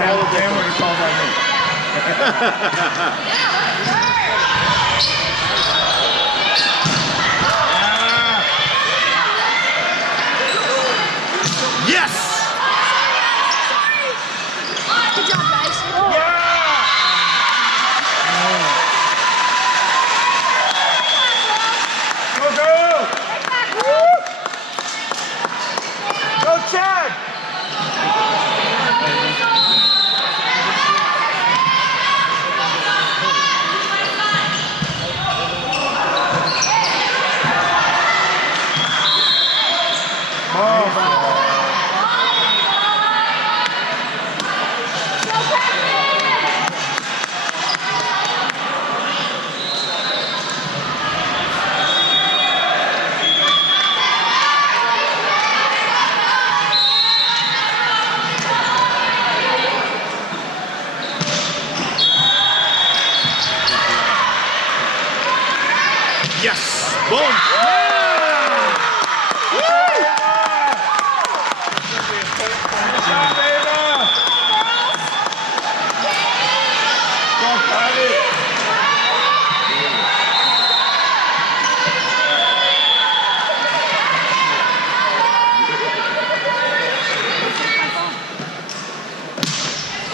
all the difference. Would have called on me. Yes! Good job, guys. Go, go! Go, Chad! Yes! Boom!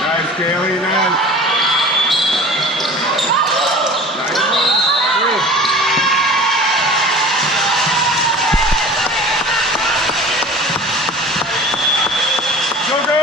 Nice, Kaylee, nice. Go, go!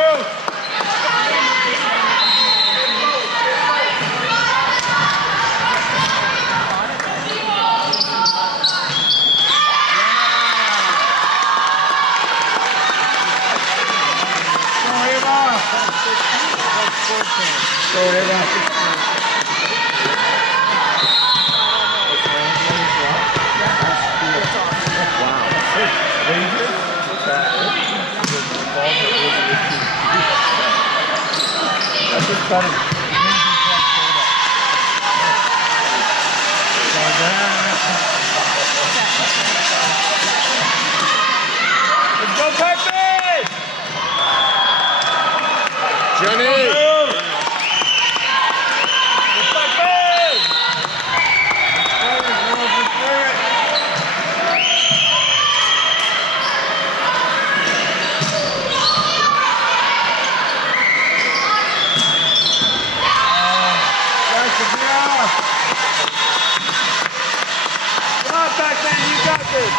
Go, Eva. Let's go, Pepe! Johnny! Come on, Pac-Man, you got this.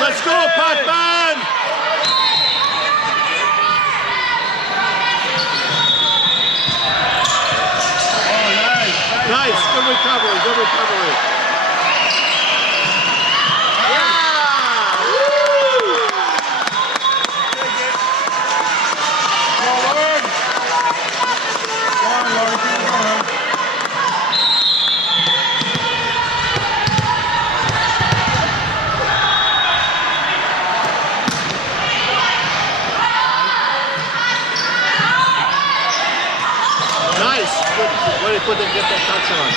Let's go, Pac-Man! Nice, good recovery, good recovery. Yeah! Woo! Go, Lord. Go on, Lord, keep going. Nice! Good. Way to put them, get that touch on.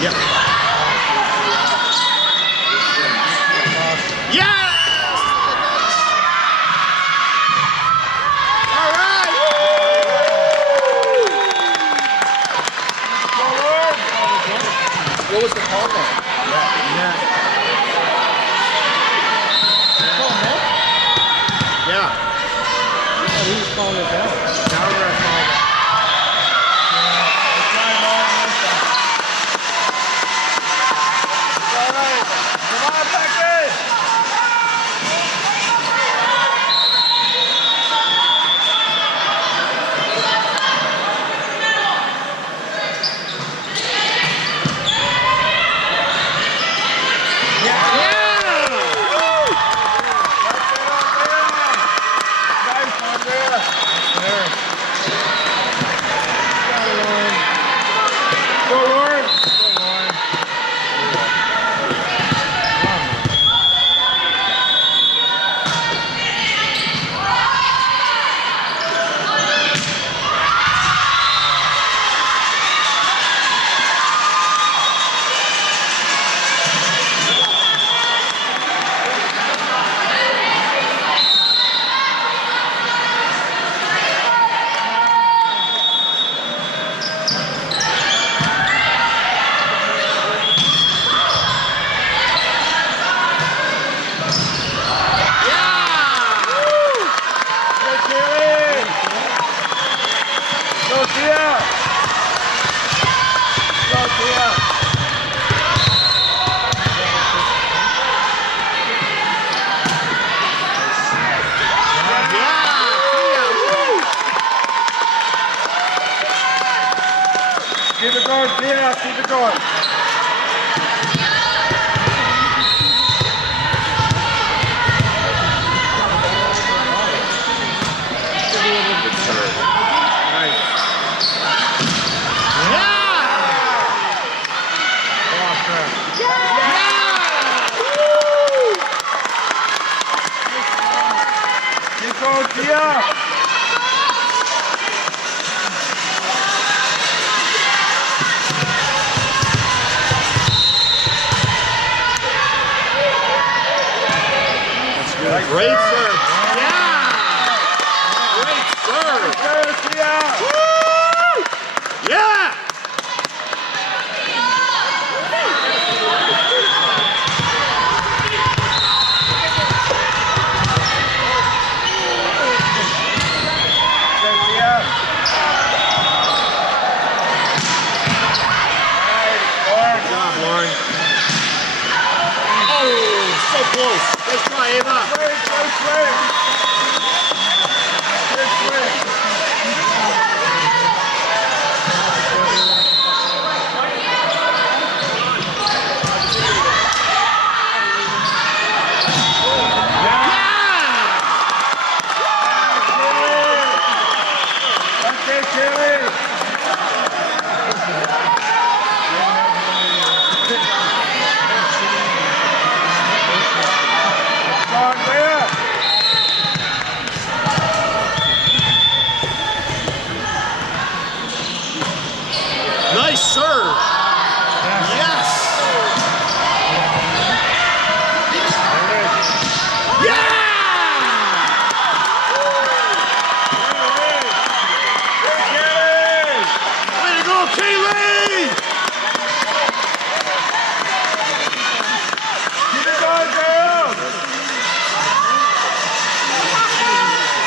Yep. Yeah! All right! Go, Lord. What was the call there? Yeah. Yeah. He was calling it down. Now we're at call. All right. Come on, Becky. Nice, Andrea. Keep it going. Good serve. Nice. Go off track. Keep going, Tia. Great serve. Yeah! Great serve. Good, Tia. Woo! Yeah! Good, Tia. Good job, Lauren. Oh, so close. Nice try, Ava. Great swing. Good swing. Okay, Chili. Go, Andrea. Nice serve. Yes. Yeah! Way to go, Kaylee! Keep it going, girls.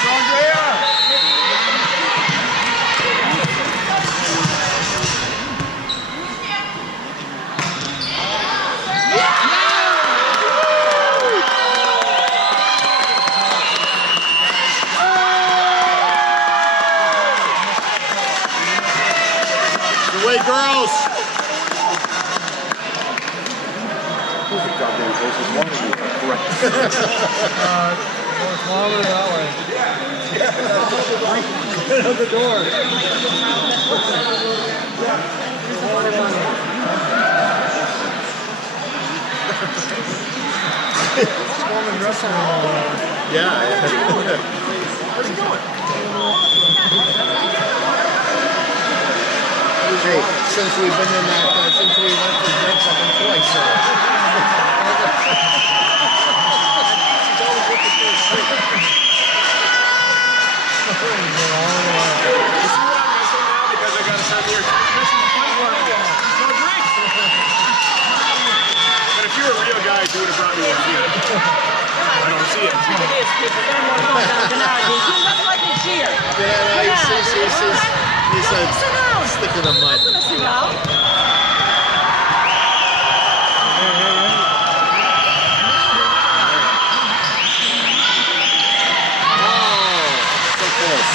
Go, Andrea. Good way, girls. Smaller that way. Get out the door. Woman wrestling. Yeah. Hey, since we've been in that, since we went to drinks, I've been twice. You would have brought me one here. I don't see it. He's stick in the mud. Oh, so close.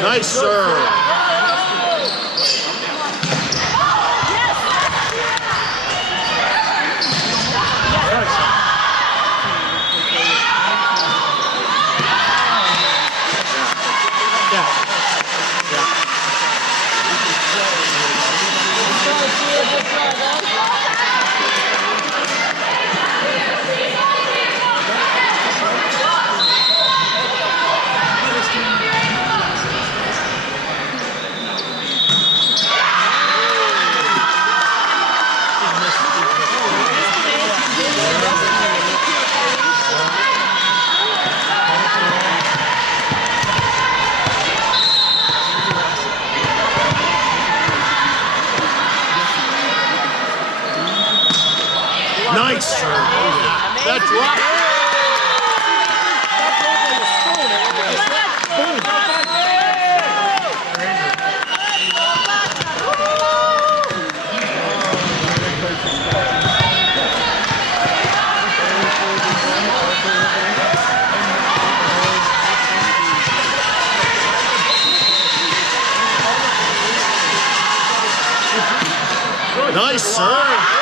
Nice serve. Nice serve.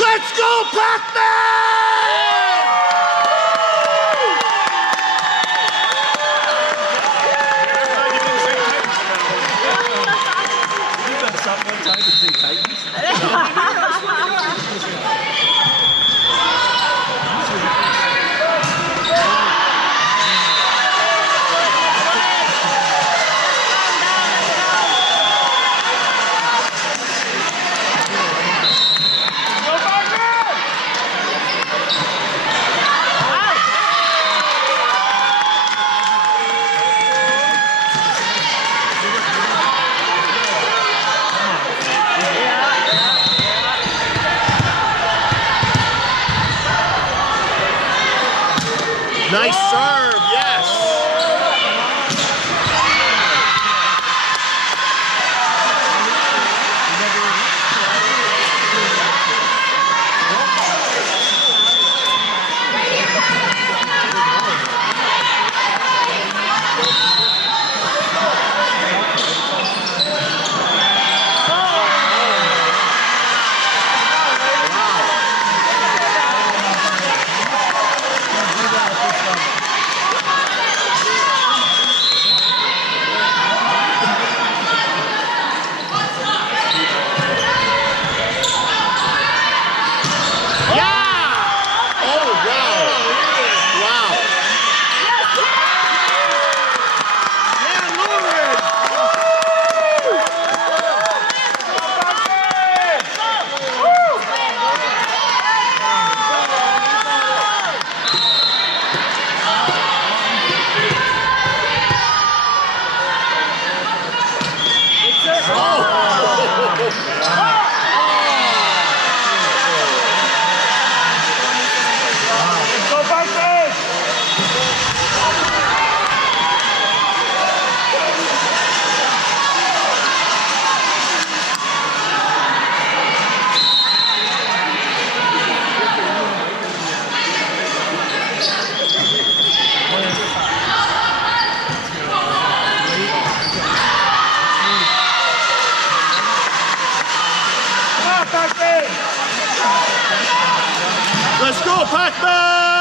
Let's go, Pac-Man! You've got something one time to say Titans. Nice serve, yes. Let's go, Pac-Man!